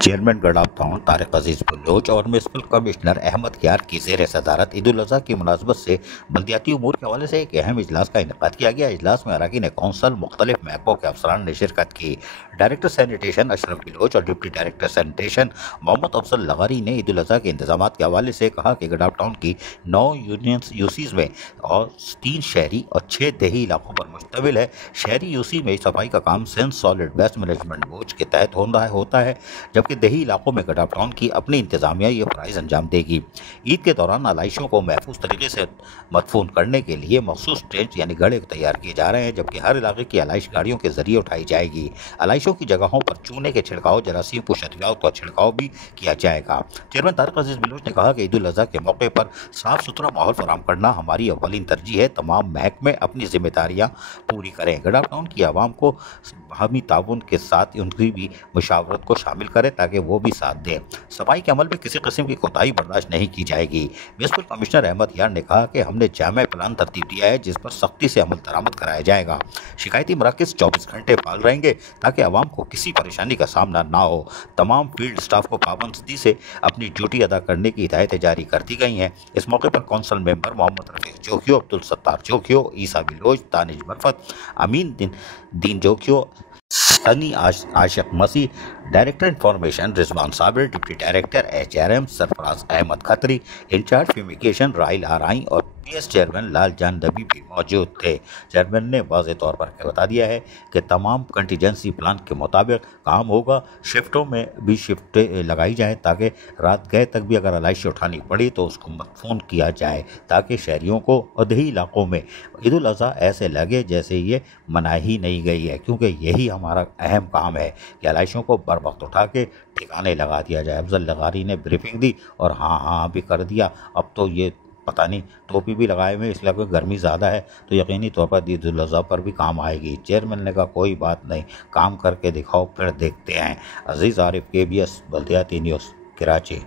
Chairman गडाफ town Tariq अजीज Bloch और municipal commissioner Ahmad यार की ज़ेर सदारत ईद उल अज़हा की मुनासबत से बल्दियाती उमूर के हवाले से एक अहम इजलास का इनेकाद किया गया। इजलास में अरकान कौंसल मुख्तलिफ महकमों के अफसरान ने शिरकत की। डायरेक्टर सैनिटेशन अशरफ बलोच और deputy director sanitation Mohammad Afzal Lagari ने ईद उल अज़हा के इंतजाम के हवाले से कहा कि गडाफ टाउन की 9 यूनियन यूसीज में और 3 शहरी और 6 देही इलाकों पर मुश्तमिल है। शहरी यूसी में सफाई का काम sense solid waste management board के तहत होता है, जबकि देही इलाकों में गडाफ टाउन की अपनी इंतजामिया ये फ़राइज़ अंजाम देगी। ईद के दौरान आलाइशों को महफूज तरीके से मदफून करने के लिए मखसूस टेंट यानी गड़े तैयार किए जा रहे हैं, जबकि हर इलाके की आलाइश गाड़ियों के जरिए उठाई जाएगी। आलाइशों की जगहों पर चूने के छिड़काव, जरासीम कुश अद्वियात का छिड़काव भी किया जाएगा। चेयरमैन तारिक अजीज बलोच ने कहा कि ईद उल अज़हा के मौके पर साफ सुथरा माहौल फराहम करना हमारी अव्वलीन तरजीह है। तमाम महकमे अपनी जिम्मेदारियाँ पूरी करें। गडाफ टाउन की आवाम को बाहमी ताउन के साथ उनकी भी मुशावरत को शामिल करें ताकि वो भी साथ दें। सफाई के अमल में किसी किस्म की कोताही बर्दाश्त नहीं की जाएगी। म्यूनसिपल कमिश्नर अहमद यार ने कहा कि हमने जामे प्लान तरतीब दिया है जिस पर सख्ती से अमल दरामद कराया जाएगा। शिकायती मराकज़ 24 घंटे फाल रहेंगे ताकि आवाम को किसी परेशानी का सामना ना हो। तमाम फील्ड स्टाफ को पाबंदी से अपनी ड्यूटी अदा करने की हिदायतें जारी कर दी गई हैं। इस मौके पर council member Mohammad Rafiq Jokhio, Abdul Sattar Jokhio, Isa Baloch, Danish Barfat, Amin Din Jokhio, Sunny Ashiq Masih, director information Rizwan Sabir, deputy director HRM Sarfaraz Ahmed Khatri, incharge fumigation Rahil Arain और PS चेयरमैन लाल जान नबी भी मौजूद थे। चेयरमैन ने वाज़ेह तौर पर बता दिया है कि तमाम कंटीजेंसी प्लान के मुताबिक काम होगा। शिफ्टों में भी शिफ्टें लगाई जाए ताकि रात गए तक भी अगर आलाइश उठानी पड़ी तो उसको मदफून किया जाए, ताकि शहरियों को अदही इलाकों में ईद उल अज़हा ऐसे लगे जैसे ये मनाई ही नहीं गई है, क्योंकि यही हमारा अहम काम है कि आलाइशों को बर वक्त उठा के ठिकाने लगा दिया जाए। अफजल लगारी ने ब्रीफिंग दी और हाँ भी कर दिया। अब तो ये पता नहीं, टोपी भी लगाए हुए, इसलिए कोई गर्मी ज़्यादा है तो यकीनी तौर पर ईद उल अज़हा पर भी काम आएगी। चेयरमैन ने कहा कोई बात नहीं, काम करके दिखाओ फिर देखते हैं। अजीज़ आरिफ, KBS बल्दियाती न्यूज़, कराची।